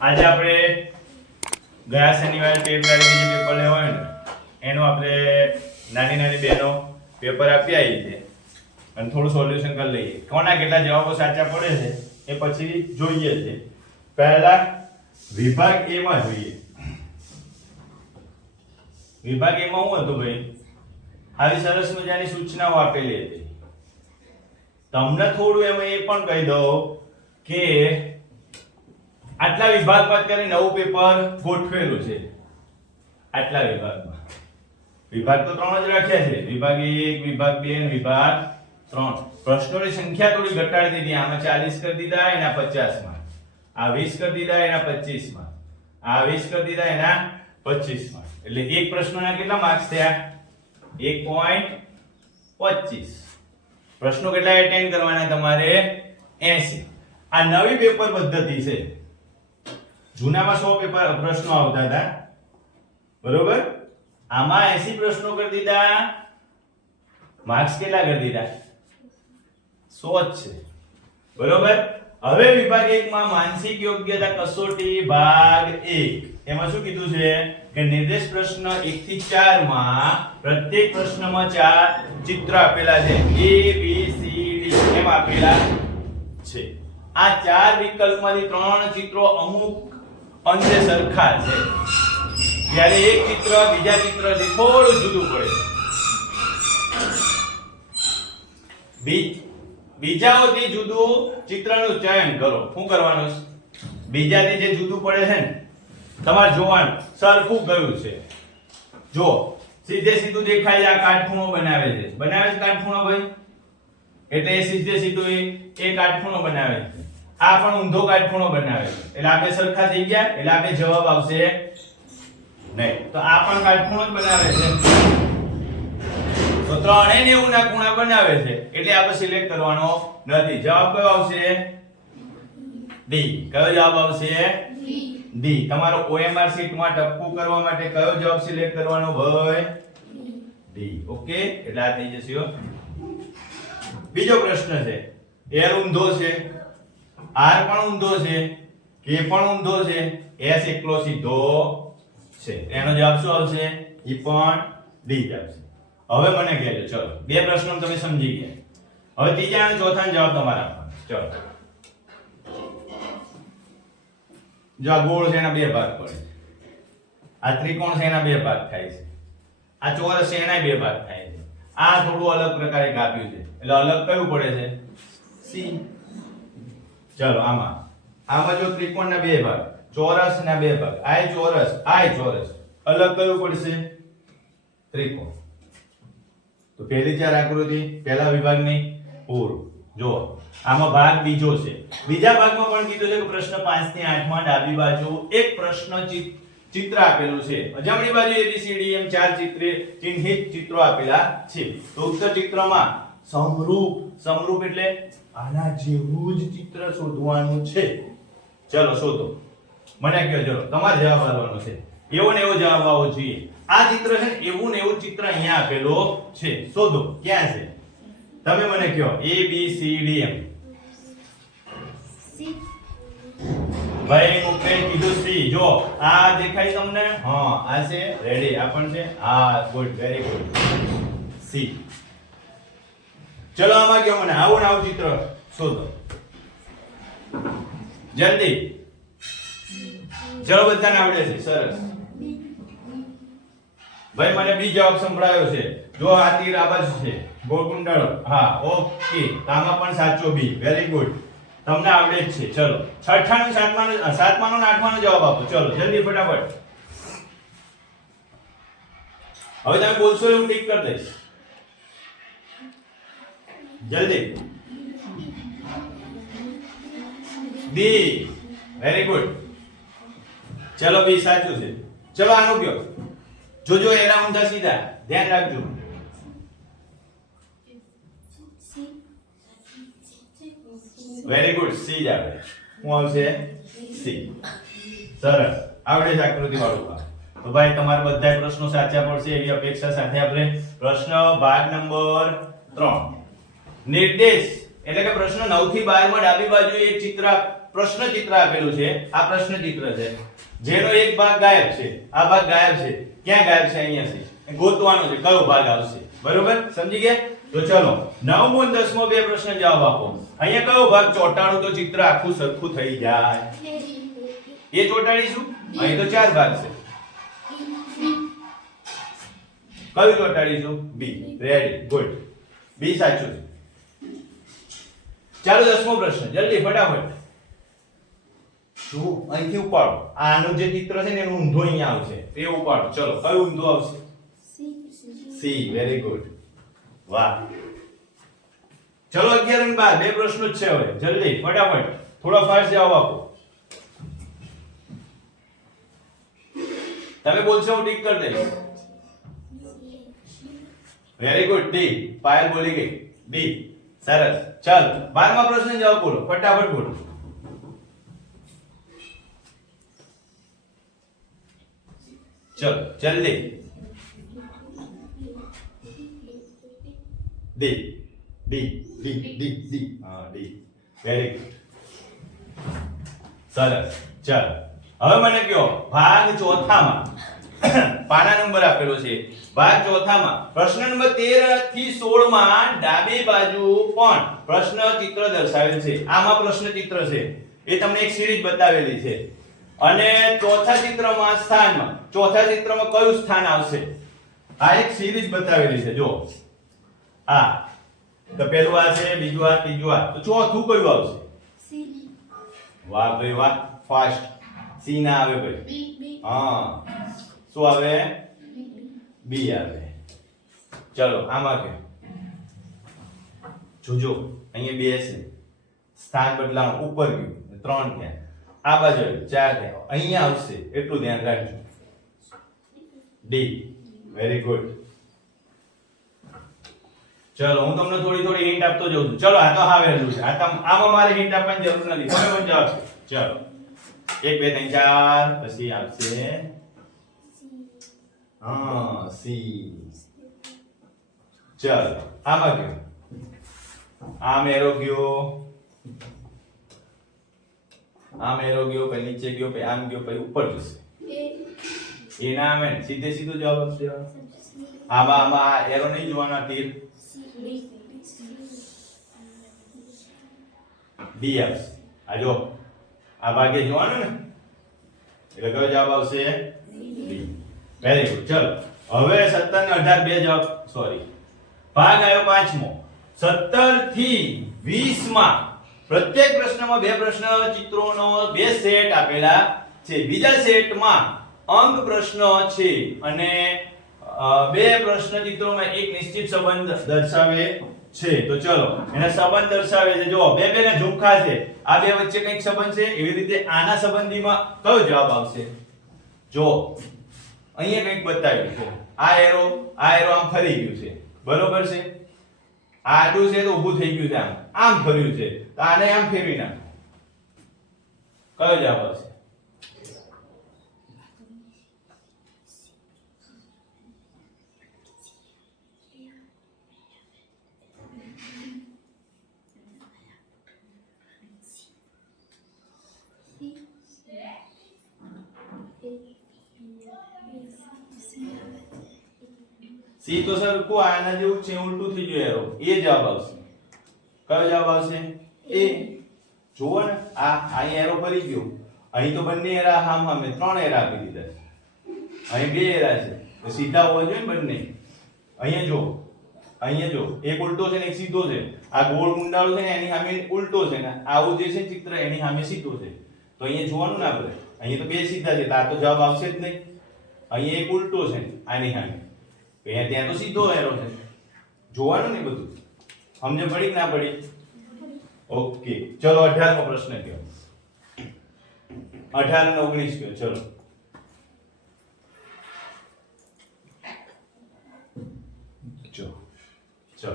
આજે આપણે ગયા શનિવારે ટેટ તારીખે જે પેપર લેવાયું ને એનું આપણે નાની નાની બહેનો પેપર આપી આવી છે અને થોડું સોલ્યુશન કરી લઈએ. કોના કેટલા જવાબો સાચા પડે છે એ પછી જોઈએ છે. પહેલા વિભાગ A માં જોઈએ. વિભાગ A માં શું હતું ભાઈ? આવી સરસ મજાની સૂચનાઓ આપેલી હતી. તમને થોડું એમાં એ પણ કહી દઉં કે આટલા વિભાગમાં કરીને નવું પેપર ગોઠવેલું છે. આટલા વિભાગમાં વિભાગ તો 3 જ રાખ્યા છે. વિભાગ 1, વિભાગ 2 અને વિભાગ 3. પ્રશ્નોની સંખ્યા થોડી ઘટાડી દીધી. આમાં 40 કરી દીધા, એના 50 માં. આ 20 કરી દીધા, એના 25 માં. આ 20 કરી દીધા, એના 25 માં. એટલે એક પ્રશ્નના કેટલા માર્ક્સ થયા? 1.25. પ્રશ્નો કેટલા અટેન્ડ કરવાના તમારે? 80. આ નવી પેપર પદ્ધતિ છે. જૂનામાં 100 પેપર પ્રશ્નો આવતા હતા, બરોબર? આમાં 80 પ્રશ્નો કરી દીધા. માર્ક્સ કેટલા કરી દીધા? 100 જ છે, બરોબર? હવે વિભાગ 1 માં માનસિક યોગ્યતા કસોટી ભાગ 1 એમાં શું કીધું છે કે નિર્દેશ પ્રશ્ન 1 થી 4 માં પ્રત્યેક પ્રશ્નમાં 4 ચિત્ર આપેલા છે. A B C D એમ આપેલા છે. આ 4 વિકલ્પમાંથી 3 ચિત્રો અમુક અંશે સરખા છે, જ્યારે એક ચિત્ર બીજા ચિત્રથી થોડું જુદું પડે છે. બીજાઓથી જુદું ચિત્રનું ચયન કરો. શું કરવાનું છે? બીજાથી જે જુદું પડે છે ને તમારે જોવાનું સરખું કયું છે. જો સીધે સીધું દેખાય આ કાટખૂણો બનાવે છે. બનાવે છે કાટખૂણો ભાઈ, એટલે એ સીધે સીધું એ કાટખૂણો બનાવે છે. આ પણ ઊંધો કાટખૂણો બનાવે છે. એટલે આપણે સરખા થઈ ગયા, એટલે આપણે જવાબ આવશે નહીં. તો આ પણ કાટખૂણો જ બનાવે છે, તો 3 90 ના ખૂણા બનાવે છે. એટલે આપણે સિલેક્ટ કરવાનો નથી. જવાબ કયો આવશે? ડી. કયો જવાબ આવશે? ડી. તમારો OMR શીટમાં ટપકું કરવા માટે કયો જવાબ સિલેક્ટ કરવાનો ભાઈ? ડી. ઓકે, એટલે આ થઈ જશે. બીજો પ્રશ્ન છે. L ઊંધો છે, R પણ ઊંધો છે, K પણ ઊંધો છે, S એકલો સીધો છે. એનો જવાબ શું આવશે? ઈ પણ ડી જ આવશે. હવે મને કહેજો, ચલો બે પ્રશ્નો તમે સમજી ગયા. હવે ત્રીજા અને ચોથાનો જવાબ તમારે આપવાનો. ચલો, જો આ ગોળ છે એના બે ભાગ પડે છે. આ ત્રિકોણ છે એના બે ભાગ થાય છે. આ ચોરસ છે એના બે ભાગ થાય છે. આ થોડું અલગ પ્રકારે કાપ્યું છે, એટલે અલગ કયું પડે છે? સી. ચલો આમાં જો ત્રિકોણના બે ભાગ, ચોરસના બે ભાગ, આય ચોરસ, અલગ કયું પડશે? ત્રિકોણ. તો પહેલી 4 આકૃતિ પહેલા વિભાગની પૂરું. જો આમાં ભાગ બીજો છે. બીજા ભાગમાં પણ કીધું છે કે પ્રશ્ન 5 થી 8 માં ડાબી બાજુ એક પ્રશ્ન ચિત્ર આપેલું છે. જમણી બાજુ ABCD એમ 4 ચિહ્નિત ચિત્રો આપેલા છે. તો ઉક્ત ચિત્રમાં સમરૂપ એટલે આના જેવું જ ચિત્ર શોધવાનું છે. ચલો શોધો. મને કહો, ચલો તમારે જવાબ આપવાનો છે. એવો ને એવો જવાબ આવવો જોઈએ. આ ચિત્ર છે ને એવું ને એવું ચિત્ર અહીંયા આપેલો છે. શોધો ક્યાં છે? તમે મને કહો. A B C D એમ. ભાઈ મુકે કીધું સી. જો આ દેખાય તમને? હા, આ છે. રેડી? આ પણ છે. હા, ગુડ, વેરી ગુડ. સી. ચલો આમાં કહો મને આવું ને આવું ચિત્ર શોધો જલ્દી. ચલો બધાને આવડે છે? સરસ. ભાઈ મને બી જવાબ સંભળાયો છે. જો આ તીર આ બાજુ છે, ગોળકુંડળો. હા, ઓકે. આમાં પણ સાચો બી. Very good. તમને આવડે જ છે. ચલો છઠ્ઠાનું, સાતમાનો અને આઠમાનો જવાબ આપો. ચલો જલ્દી ફટાફટ. હવે તમે બોલશો એવું ટીક કરી દઈશ. જલ્દી. બી. Very good. ચલો બી સાચું છે. ચલો આનું કયો. જોજો એના ઊંધા સીધા ધ્યાન રાખજો. Very good. સી જ આવે. શું આવશે? સી. સરસ. આવડે છે આકૃતિ વાળું ભાગ. તો ભાઈ તમારા બધા પ્રશ્નો સાચા પડશે એવી અપેક્ષા સાથે આપણે પ્રશ્ન ભાગ નંબર 3 નિર્દેશ એટલે કે પ્રશ્ન 9 થી 12 માં ડાબી બાજુ એક ચિત્ર પ્રશ્ન ચિત્ર આપેલું છે, આ પ્રશ્ન ચિત્ર છે જેનો એક ભાગ ગાયબ છે, આ ભાગ ગાયબ છે. ક્યાં ગાયબ છે? અહીંયા છે. ગોતવાનો છે કયો ભાગ આવશે. બરોબર, સમજી ગયા? તો ચલો 9મો અને 10મો બે પ્રશ્ન જવાબ આપો. અહીંયા કયો ભાગ ચોંટાડું તો ચિત્ર આખું સરખું થઈ જાય? એ ચોંટાડીશું. અહીં તો ચાર ભાગ છે. કયું ચોંટાડીશું? બી. Ready, good. બી સાચું છે. ચાલો 10મો પ્રશ્ન, જલ્દી ફટાફટ. શું અહીંથી ઉપાડો. આનું જે ચિત્ર છે ને એનું ઊંધો અહીંયા આવશે. એ ઉપાડો. ચલો, કયું ઊંધો આવશે? સી. Very good. વાહ. ચલો 11 અને 12 બે પ્રશ્નો જ છે હવે. જલ્દી ફટાફટ થોડા ફાસ્ટ જવાબ આપો. તમે બોલશો હું ટીક કરી દઈશ. Very good. ડી. પાયલ બોલી ગઈ. ડી. સરસ. ચાલ 12મા પ્રશ્ન જવાબ બોલો, ફટાફટ બોલો. ચલો જલ્દી. D. D. D. D. D. હા, ડી. Very good. સરસ. ચાલ હવે મને કહો, ભાગ ચોથામાં પાના નંબર આપેલો છે. ભાગ ચોથામાં પ્રશ્ન નંબર 13 થી 16 માં ડાબી બાજુ પણ પ્રશ્ન ચિત્ર દર્શાવેલ છે. આમાં પ્રશ્ન ચિત્ર છે એ તમને એક સિરીઝ બતાવેલી છે. અને ચોથા ચિત્રમાં સ્થાનમાં, ચોથા ચિત્રમાં કયું સ્થાન આવશે? આ એક સિરીઝ બતાવેલી છે. જો આ તો પહેલું આ છે, બીજું આ, ત્રીજું આ, તો ચોથું કયું આવશે? સી. વાહ ભાઈ વાહ, ફાસ્ટ. સી ના આવે ભાઈ. હા, શું આવે? બી આવે. ચલો આમાં કે જોજો, અહીંયા બે છે, સ્થાન બદલાવ ઉપર ગયું, 3 થયા. આ બાજુ 4 થયા. અહીંયા આવશે એટલું ધ્યાન રાખજો. ડી. Very good. ચલો હું તમને થોડી થોડી હિન્ટ આપતો જાઉં છું. ચલો આ તો હાવેલું છે. આમાં મારે હિન્ટ આપવાની જરૂર નથી. તમે પણ જવાબ છે. ચલો 1 2 3 4 પછી આવશે હા સી. ચલો આમાં ગયો, આમ એરો ગયો, આમ એરો ગયો, પછી નીચે ગયો, પછી આમ ગયો, પછી ઉપર જશે. એ ના આવે ને, સીધે સીધો જવાબ આવશે. આમાં આ એરો નહીં જોવાના, તીર. ડી આવશે. આ જો આ ભાગે જોવાનું ને, એટલે કયો જવાબ આવશે? ડી. Very good. ચલો હવે 17 ને 18 બે જવાબ, સોરી ભાગ આવ્યો 5મો. 17 થી 20 માં પ્રત્યેક પ્રશ્નમાં બે પ્રશ્ન ચિત્રોનો બે સેટ આપેલા છે. બીજા સેટમાં અંક પ્રશ્ન છે અને બે પ્રશ્ન ચિત્રોમાં એક નિશ્ચિત સંબંધ દર્શાવે છે. તો ચલો એને સંબંધ દર્શાવે છે. જો બે ને ઝુમખા છે, આ બે વચ્ચે કંઈક સંબંધ છે. એવી રીતે આના સંબંધીમાં કયો જવાબ આવશે? જો અહીંયા કંઈક બતાવ્યું છે. આ એરો આમ ફરી ગયું છે, બરોબર છે. આ આડું છે તો ઊભું થઈ ગયું છે, આમ ફર્યું છે, તો આને આમ ફેરવી નાખો. કયો જવાબ આવશે? સી તો સર કો આના જેવું છે, ઉલટું થઈ ગયું એરો, એ જવાબ આવશે. કયો જવાબ આવશે? એ. જુઓ ને આ અહીં એરો ફરી ગયો, અહીં તો બંને એરા હામ હામે 3 એરા આપી દીધા છે, અહીં 2 એરા છે, તો સીધા હોવા જોઈએ ને બંને. અહીંયા જો એક ઉલટો છે ને એક સીધો છે. આ ગોળ ગુંડાળો છે ને એની સામે ઉલટો છે ને આવું જે છે ચિત્ર એની સામે સીધો છે. તો અહીંયા જોવાનું ને આપણે, અહીંયા તો બે સીધા છે, તો આ તો જવાબ આવશે જ નહીં. અહીંયા એક ઉલટો છે આની સામે, ત્યાં તો સીધો એરો છે. જોવાનું ને બધું. સમજ પડી કે ના પડી? ઓકે. ચલો 18મો પ્રશ્ન કયો. 18 અને 19 કયો. ચલો ચલો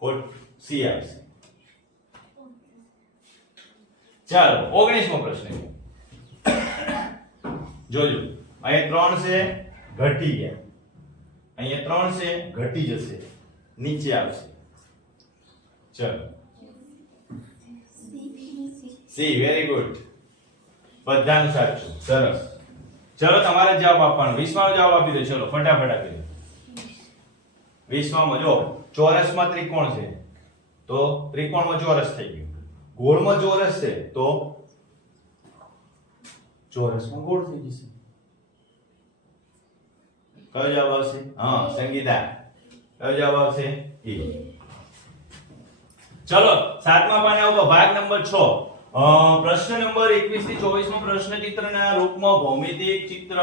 ખોટ સી આવશે. ચાલો 19મો પ્રશ્ન જોજો. અહીં 3 છે, ઘટી ગયા. અહીંયા 3 છે, ઘટી જશે, નીચે આવશે. ચલો સી, વેરી ગુડ, બધાનું સાચું, સરસ. ચલો તમારે જવાબ આપવાનો. 20 માં જવાબ આપી દો. ચલો ફટાફટ આપી દો. 20 માં જો ચોરસમાં ત્રિકોણ છે તો ત્રિકોણમાં ચોરસ થઈ ગયું. ગોળમાં ચોરસ છે તો ચોરસમાં ગોળ થઈ જશે. કયો જવાબ આવશે? હા સંગીતા, કયો જવાબ આવશે? એ. ચલો 7મા પાના ઉપર ભાગ નંબર 6, પ્રશ્ન નંબર 21 થી 24 માં પ્રશ્ન ચિત્રના રૂપમાં ભૌમિતિક ચિત્ર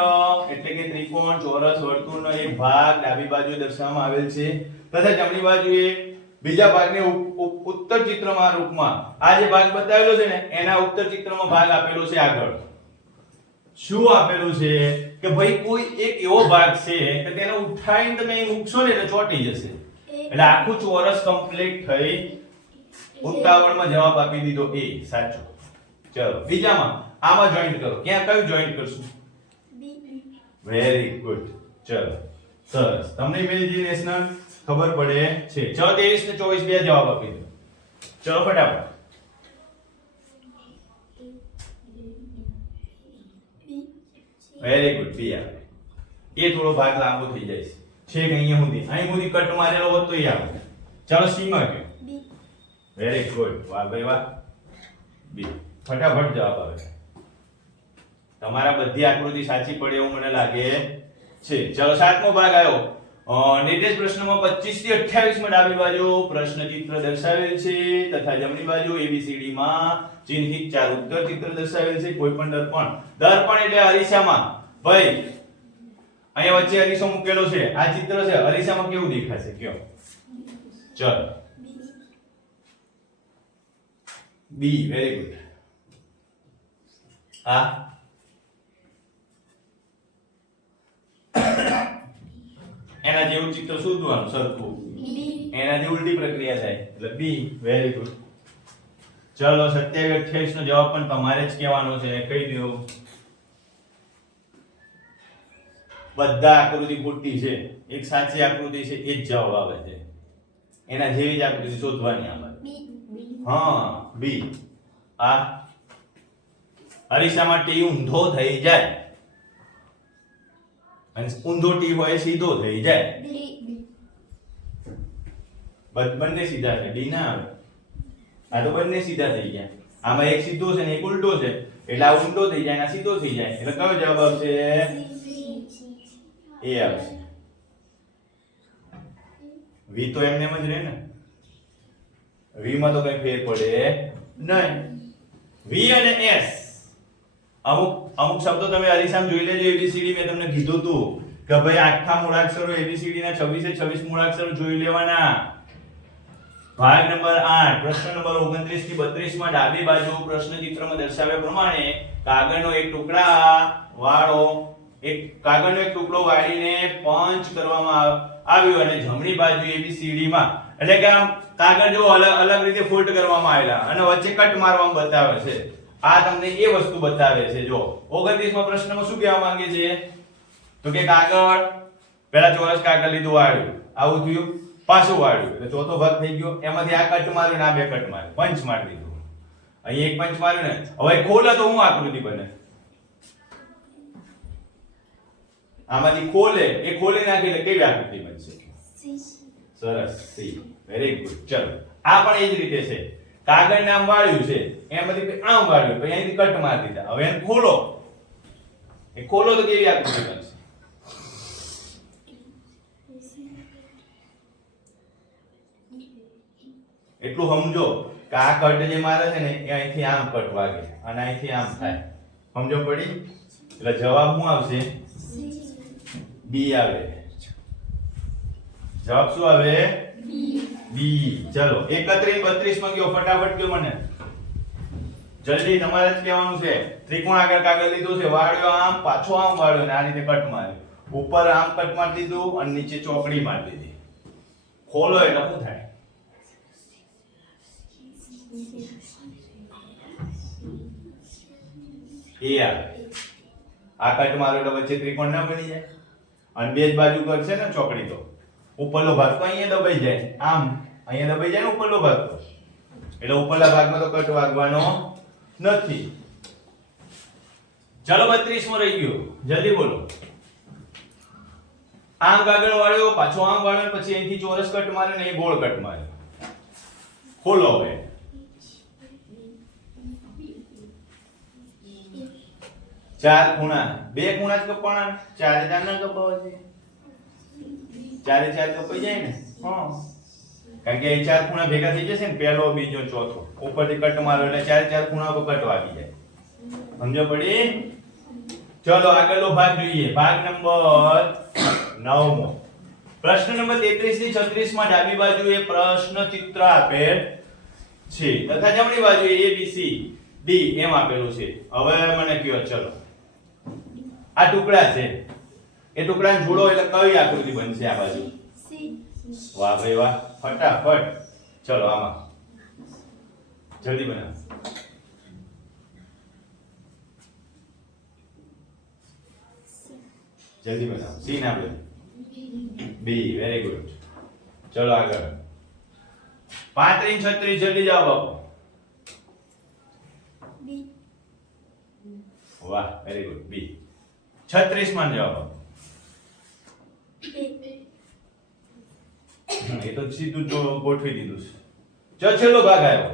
એટલે કે ત્રિકોણ, ચોરસ, વર્તુળનો એક ભાગ ડાબી બાજુએ દર્શાવવામાં આવેલ છે તથા જમણી બાજુએ બીજા ભાગને ઉત્તર ચિત્રમાં રૂપમાં આ જે ભાગ બતાવેલો છે ને એના ઉત્તર ચિત્રમાં ભાગ આપેલો છે. આગળ શું આપેલું છે કે ભાઈ કોઈ એક એવો ભાગ છે કે તેને ઉઠાવીને તમે અહીં મૂકશો ને એટલે ચોંટી જશે, એટલે આખું ચોરસ કમ્પ્લીટ થઈ. ઉતાવળમાં જવાબ આપી દીધો એ સાચો. ચલો બીજામાં આમાં જોઈન્ટ કરો. ક્યાં કયું જોઈન્ટ કરશું? Very good. ચલો સરસ, તમને ઇમેજિનેશન ખબર પડે છે. ચલો 23 ને 24 બે જવાબ આપી દો. ચલો ફટાફટ. વેરી ગુડ, બી આવે. એ થોડો ભાગ લાંબો થઈ જાય છે, છેક અહીંયા સુધી. અહીં સુધી કટ મારેલો હોત તો એ આવે. ચલો સી માં કયો? વેરી ગુડ, વાહ ભાઈ વાહ. બી. ફટાફટ જવાબ આવે. તમારા બધી આકૃતિ સાચી પડે એવું મને લાગે છે. ચલો 7મો ભાગ આવ્યો. નિર્દેશ પ્રશ્નમાં 25 થી 28 માં ડાબી બાજુ પ્રશ્ન ચિત્ર દર્શાવેલ છે તથા જમણી બાજુ ABCD માં ચિહ્નિત 4 ઉત્તર ચિત્ર દર્શાવેલ છે. કોઈ પણ દર્પણ, દર્પણ એટલે અરીસામાં. ભાઈ અહીંયા વચ્ચે અરીસો મૂકેલો છે, આ ચિત્ર છે, અરીસામાં કેવું દેખાશે કયો? ચલો બી, વેરી ગુડ. આ એના જેવું ચિત્ર શોધવાનું સરખું, એનાથી ઉલટી પ્રક્રિયા થાય એટલે બી, વેરી ગુડ. ચલો 27 28 નો જવાબ પણ તમારે જ કહેવાનો છે, કહી દો. બધા આકૃતિ ખોટી છે, એક સાચી આકૃતિ છે એ જ જવાબ આવે છે. એના જેવી જ આકૃતિ શોધવાની આવે. હા બી. આ અરીસામાં ટી ઊંધો થઈ જાય અને ઊંધો ટી હોય સીધો થઈ જાય. બંને સીધા છે, ડી ના આવે. આ તો બંને સીધા થઈ ગયા. આમાં એક સીધો છે ને એક ઉલટો છે, એટલે આ ઊંધો થઈ જાય ને આ સીધો થઈ જાય, એટલે કયો જવાબ આવશે? એ આવશે. વી તો એમને એમ જ રહે ને, વી માં તો કઈ ફેર પડે નહીં. વી અને એસ અમુક શબ્દો તમે અરીસામાં જોઈ લેજો. ABCD મેં તમને કીધું હતું કે ભાઈ આખા મૂળાક્ષરો ABCD ના 26 મૂળાક્ષરો જોઈ લેવાના. ભાગ નંબર 8 પ્રશ્ન નંબર 29 થી 32 માં ડાબી બાજુ પ્રશ્ન ચિત્રમાં દર્શાવ્યા પ્રમાણે કાગળનો એક ટુકડો વાળીને પંચ કરવામાં આવ્યો અને જમણી બાજુ ABCD માં એટલે કે આમ કાગળ જો અલગ રીતે ફોલ્ડ કરવામાં આવેલા અને વચ્ચે કટ મારવામાં બતાવે છે. આ તમને એ વસ્તુ બતાવે છે. જો 29 માં પ્રશ્નમાં શું કહેવા માંગે છે તો કે કાગળ પહેલા ચોરસ કાગળ લીધું, વાળ્યું, આવું થયું, પાછું વાળ્યું એટલે ચોથો ભાગ થઈ ગયો. એમાંથી આ કટ માર્યું ને આ બે કટ માર્યું, પંચ મારી દીધું. અહીં એક પંચ માર્યું ને, હવે ખોલે તો હું આકૃતિ બને. આમાંથી ખોલે, એ ખોલી નાખી એટલે કેવી આકૃતિ બનશે? સરસ, સી, વેરી ગુડ. ચલો આ પણ એ જ રીતે છે. કાગળને આમ વાળ્યું છે, એમાંથી આમ વાળ્યું, પછી અહીંથી કટ મારી દીધા. હવે એને ખોલો, એ ખોલો તો કેવી આકૃતિ બનશે? એટલું સમજો કે આ કટ જે મારે છે ને એ અહીંથી આમ કટ વાગે અને અહીંથી આમ થાય. સમજો પડી? એટલે જવાબ શું આવશે? બી આવે. જવાબ શું આવે? બી. ચલો 31 32 માં ગયો, ફટાફટ કયો મને, જલ્દી, તમારે જ કહેવાનું છે. ત્રિકોણ આગળ કાગળ લીધું છે, વાળ્યો આમ, પાછો આમ વાળ્યો ને આ રીતે કટ માર્યો. ઉપર આમ કટ મારી દીધું અને નીચે ચોકડી મારી દીધી. ખોલો એટલે શું થાય? એ આવે. આ કટ માર્યો એટલે વચ્ચે ત્રિકોણ ના બની જાય. અને બે જ બાજુ કરશે ને ચોકડી તો ઉપરનો ભાગ તો અહીંયા દબાઈ જાય, આમ અહીંયા દબાઈ જાય ને ઉપરનો ભાગ તો, એટલે ઉપરના ભાગમાં તો કટ વાગવાનો નથી. ચાલો 32મો રહી ગયો, જલ્દી બોલો. આંગ આગળ વાળ્યો, પાછો આંગ વાળ્યો, પછી અહીંથી ચોરસ કટ માર્યો ને એ ગોળ કટ માર્યો. ખોલો હવે. ચાર ખૂણા, બે ખૂણા જ કપાણા, ચારે ચાર ના કપાવા છે, ચારે ચાર કપાઈ જાય ને. હા, કારણ કે એ ચાર ખૂણા ભેગા થઈ જશે ને, પહેલો બીજો ચોથો ઉપરથી કટ મારો એટલે ચારે ચાર ખૂણા પર કટ વાગી જાય. સમજો પડી? ચલો આગળનો ભાગ જોઈએ, ભાગ નંબર 9મો. પ્રશ્ન નંબર 33 થી 36 માં ડાબી બાજુએ પ્રશ્ન ચિત્ર આપેલ છે તથા જમણી બાજુએ A B C D એમ આપેલું છે. હવે મને કયો, ચલો આ ટુકડા છે, એ ટુકડાને જોડો એટલે કઈ આકૃતિ બનશે આ બાજુ? વાહ ભાઈ વાહ, ફટાફટ. ચલો આમાં જલ્દી બનાવો. જલ્દી બનાવો. સી ના બોલ, બી. Very good. ચલો આગળ. 35 36 જલ્દી જાઓ બાપુ. વાહ, વેરી ગુડ. બી. 36 માં જાઓ બાપુ. એ તો સીધું જો ગોઠવી દીધું છે. જો છેલ્લો ભાગ આવ્યો.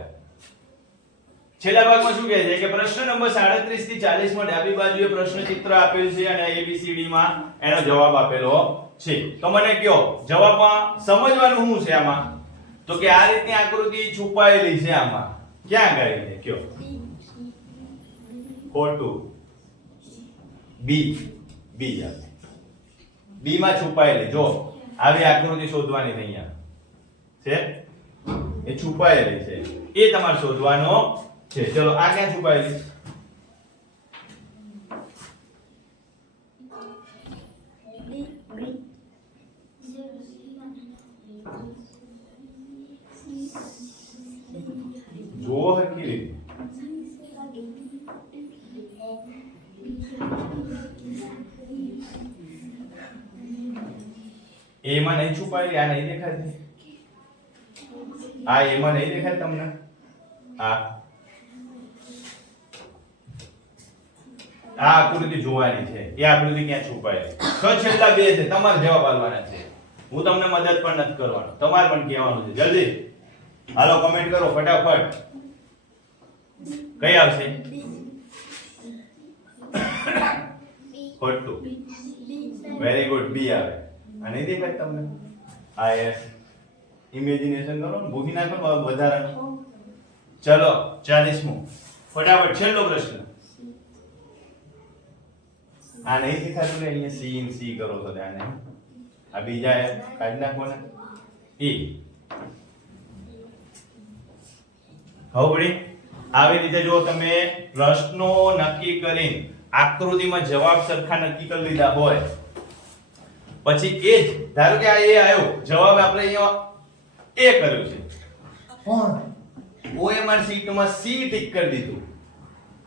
છેલ્લા ભાગમાં શું કહે છે કે પ્રશ્ન નંબર 37 થી 40 માં ડાબી બાજુએ પ્રશ્ન ચિત્ર આપેલ છે અને ABCD માં એનો જવાબ આપેલો છે. તો મને કયો જવાબમાં સમજવાનું શું છે આમાં? તો કે આ રીતની આકૃતિ છુપાયેલી છે આમાં. ક્યાં ગઈ છે કયો? ખોટું. બી. બી આવે. બી માં છુપાયેલી, જો આવી આકૃતિ શોધવાની છે અહીંયા છે, એ છુપાયેલી છે, એ તમારે શોધવાનો છે. ચલો આ ક્યાં છુપાયેલી? જો હરખી રીતે. એમાં નહીં છુપાયેલી, આ નહીં દેખાતી, આ એમાં નહીં દેખાય તમને, આ આકૃતિ જોવાની છે. એ આકૃતિ ક્યાં છુપાયેલી? તો છેલ્લા બે છે, તમારે જવાબ આપવાના છે. હું તમને મદદ પણ નથી કરવાનો, તમારે પણ કહેવાનું છે. જલ્દી હાલો કમેન્ટ કરો ફટાફટ. કઈ આવશે? ખોટું. Very good. બી આવે. આ નહીં દેખાય તમને? આ એસ ઇમેજિનેશન કરો ને, ભૂખી નાખો વધારાનું. ચલો 40મો ફટાફટ છેલ્લો પ્રશ્ન. આ નહીં દેખાતું ને, અહીંયા સી ઇન સી કરો તો ધ્યાન. આ બીજા કાઢી નાખો ને. ઈ હવે પડી. આવી રીતે જો તમે પ્રશ્નો નક્કી કરીને આકૃતિમાં જવાબ સરખા નક્કી કરી લીધા હોય, પછી એ જ ધારો કે આ એ આવ્યો જવાબ, આપણે અહીંયા એ કર્યો છે, પણ OMR શીટમાં સી ટિક કરી દીધું,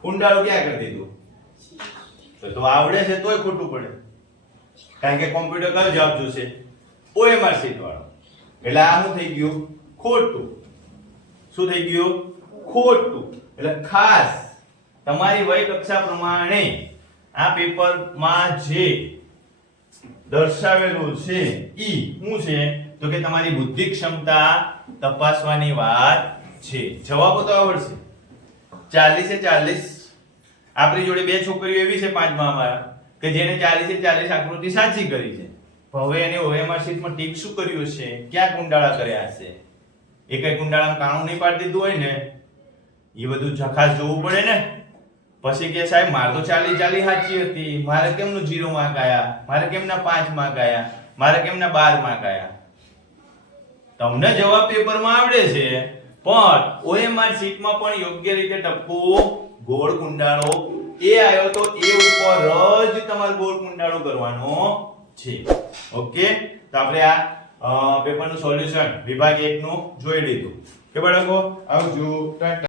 કુંડાળું ક્યાં કરી દીધું? તો આવડે છે તોય ખોટું પડે, કારણ કે કોમ્પ્યુટર કયો જવાબ જોશે? OMR શીટ વાળો. એટલે આ શું થઈ ગયું? ખોટું. શું થઈ ગયું? ખોટું. એટલે ખાસ તમારી વય કક્ષા પ્રમાણે આ પેપરમાં જે દર્શાવેલું છે ઈ શું છે? તો કે તમારી બુદ્ધિ ક્ષમતા તપાસવાની વાત છે. જવાબો તો આવડશે. 40 એ 40. આપણી જોડે બે છોકરીઓ એવી છે પાંચમા અમારા કે જેને 40 એ 40 આકૃતિ સાચી કરી છે. હવે એને OMR શીટમાં ટીક શું કર્યું છે? ક્યાં કુંડાળા કર્યા હશે? એ કઈ કુંડાળામાં કાણું નહીં પાડી દીધું હોય ને, એ બધું ખાસ જોવું પડે ને. પછી કે સાહેબ મારે તો 40 સાચી હતી, મારે કેમનું 0 માર્ક આયા, મારે કેમના 5 માર્ક આયા, મારે કેમના 12 માર્ક આયા? તમને જવાબ પેપરમાં આવડે છે, પણ OMR શીટમાં પણ યોગ્ય રીતે ટપકુ ગોળ કુંડાળો એ આવ્યો તો એ ઉપર જ તમારે ગોળ કુંડાળો કરવાનો છે. ઓકે, તો આપણે આ પેપરનું સોલ્યુશન વિભાગ 1 નું જોઈ લીધું. કે બાળકો આવજો. ટાટા.